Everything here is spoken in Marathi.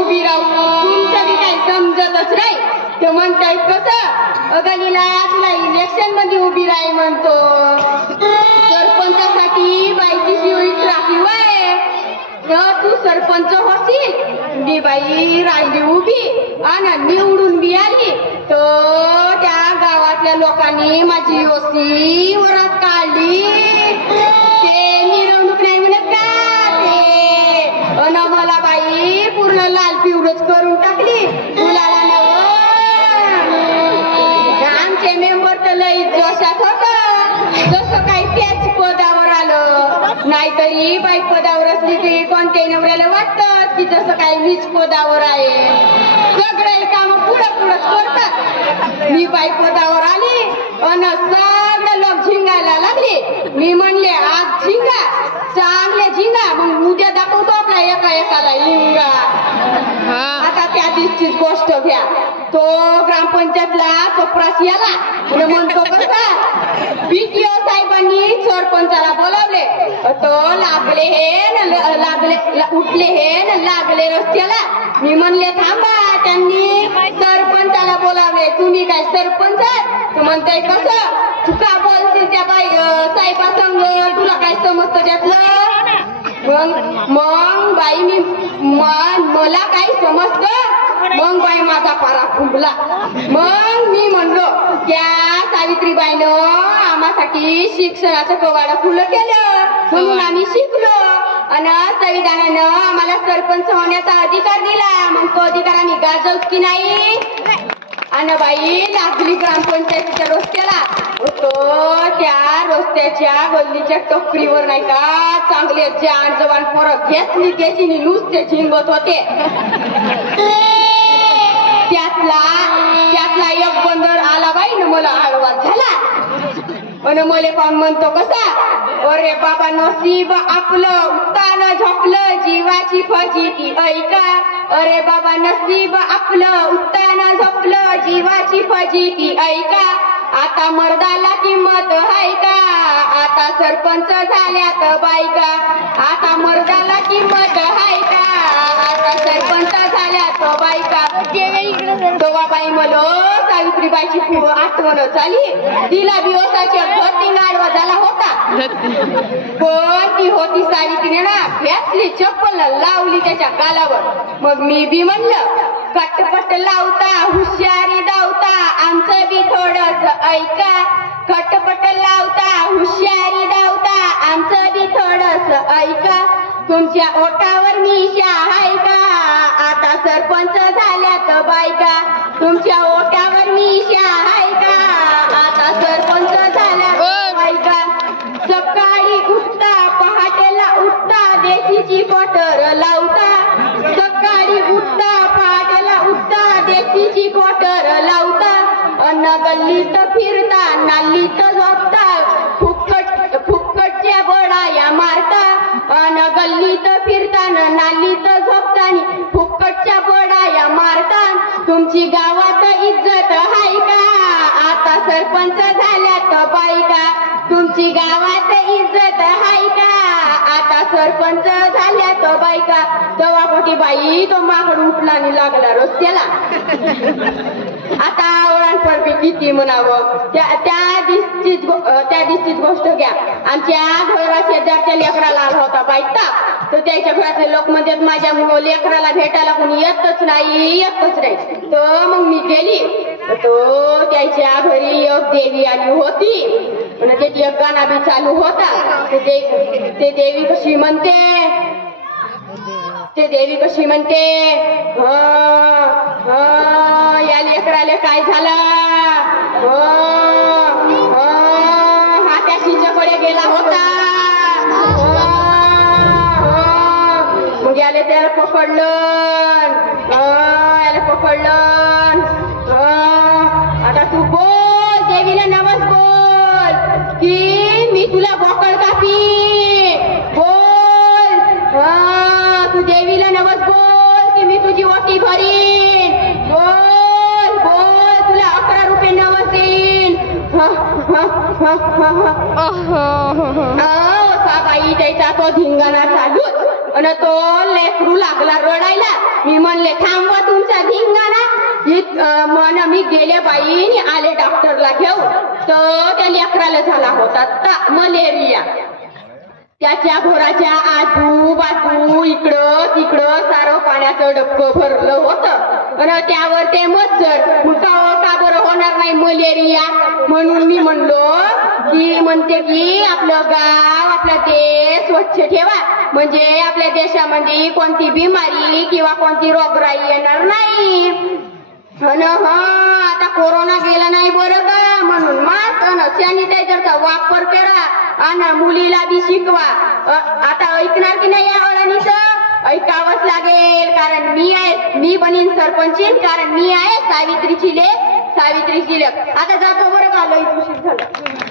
उभी राहू तुमचं बी काही समजतच नाही. ते म्हणतायत कसं गलीला तुला इलेक्शन मध्ये उभी राही म्हणतो. सरपंचासाठी बाईची शिवळीच राखीव आहे. तू सरपंच होशील मी बाई राहिली उभी आणि निवडून बी आली तर त्या गावातल्या लोकांनी माझी ओसी वरात काढली. ते मिरवणूक नाही म्हणत का ते अन मला बाई पूर्ण लाल पिवळच करून टाकली. मुलाला नव आमचे मेंबर तर लई जोशात होत जसं काही त्याच पदावर आलं. नाहीतरी बाई पदावर असली तरी कोणत्याही नवऱ्याला वाटतं की जसं काही मीच पदावर आहे. सगळे काम पुढं पुढंच करतात. मी बाई पदावर आली अन सगळे लोक झिंगायला लागले. मी म्हणले आज झिंगा चांगले झिंगा मग उद्या दाखवतो आपला एका एकाला हिंगा. आता त्या दिवशीच गोष्ट घ्या. तो ग्रामपंचायतला चपराशी आला म्हणतो कसा बीटीओ साहेबांनी सरपंचाला बोलावले. तो लागले हे लागले उठले हे लागले रस्त्याला. मी म्हणले थांबा त्यांनी सरपंचाला बोलावले तुम्ही काय सरपंच तू म्हणताय कसं तू का बोलते त्या बाई साहेबासंग तुला काय समजतं त्यातलं. मग बाई मी मला काही समजतं. मग बाई माझा पारा फुंकला. मग मी म्हणलो त्या सावित्रीबाईनं आम्हासाठी शिक्षणाचं कवाडं खुलं केलं म्हणून आम्ही शिकलो आणि संविधानानं आम्हाला सरपंच होण्याचा अधिकार दिला. मग तो अधिकार आम्ही गाजवत की नाही. आणि बाई लागली ग्रामपंचायतीच्या रस्त्याला तो त्या रस्त्याच्या गल्लीच्या टपरीवर नाही का चांगले जाण जवान पोरं घेतली त्याची नुसते झिंगत होते. त्यातला एक बंदर आला बाई न मला आडवाच झाला. आणि मला पाहून म्हणतो कसा अरे बाबा नसीब आपलं उत्तान झोपलं जीवाची फजिती ऐका. अरे बाबा नसीब आपलं उत्तान झोपलं जीवाची फजिती ऐका. आता मर्दाला किंमत आहे का आता सरपंच झाल्यात बायका. आता मर्दाला किंमत आहे का आता सरपंच झाल्यात बायका. तेव्हा बाई मला सावित्रीबाईची आठवण झाली. तिला दिवसाच्या भरती आडवा झाला होता पण ती होती सावित्रीने ना घेतली चप्पल लावली त्याच्या गालावर. मग मी बी म्हणलं कटपट लावता हुशारी धावता आमचं बी थोडस ऐका. कटपट लावता हुशारी धावता आमचं बी थोडस ऐका. तुमच्या ओठावर मिशा आहे का आता सरपंच झाल्यात बायका. तुमच्या ओठावर मिशा आहे का आता सरपंच झाल्यात बायका. सकाळी उठता पहाटेला उठता देशीची क्वार्टर लावता. सकाळी उठता पहाटेला उठता देशीची क्वार्टर लावता. अन्न गल्लीत फिरता नालीत झोपता फुक्कटच्या बडाया मारता. अन गल्लीत फिरताना नालीत झोपतानी फुक्कटच्या बडाया मारता. तुमची गावात इज्जत आहे का आता सरपंच झाल्यात बायका. तुमची गावात इज्जत आहे का आता सरपंच झाल्यात बायका. तेव्हा मोठी बाई तो मागड उठला आणि लागला रस्त्याला. आता आवळण पडपे किती म्हणावं. त्या दिवशीच गोष्ट घ्या. आमच्या घरा शेजारच्या लेकराला आला होता बाईचा. तर त्याच्या घरातले लोक म्हणजे माझ्या लेकराला भेटायला कोणी येतच नाही. तर मग मी गेली तो त्याच्या घरी एक देवी आली होती आणि त्याची एक गाणं बी चालू होता. ते देवी कशी म्हणते या लेकराला काय झालं हा त्या तिच्याकडे गेला होता. मग याला त्याला पकडलं आता तू बोल देवीला नमस बोल की मी तुला बोकड कापी. बोल तू देवीला नमस बोल की मी तुझी ओटी भरीन. बोल बोल तुला 11 रुपये नवस देईन. बाई त्याचा तो धिंगाणा चालूच आणि तो लेकरू लागला रडायला. मी म्हणले थांबवा तुमचा धिंगाणा. मन मी गेले बाई आले डॉक्टरला घेऊन. तर त्या लेकराला झाला होता मलेरिया. त्याच्या घोराच्या आजूबाजू इकडं तिकडं सारं पाण्याचं डबकं भरलं होतं आणि त्यावर ते मच्छर. का बरं होणार नाही मलेरिया. म्हणून मी म्हणलो की म्हणते की आपलं गाव आपला देश स्वच्छ ठेवा म्हणजे आपल्या देशामध्ये कोणती बिमारी किंवा कोणती रोगराई येणार नाही. आता कोरोना गेला नाही बरं का म्हणून मास्क आणि सॅनिटायझरचा वापर करा आणि मुलीला बी शिकवा. आता ऐकणार की नाही या अळणीचं? ऐकावंच लागेल कारण मी बनीन सरपंचीन कारण मी आहे सावित्रीची लेक. आता जातो बरं का लई उशीर झाला.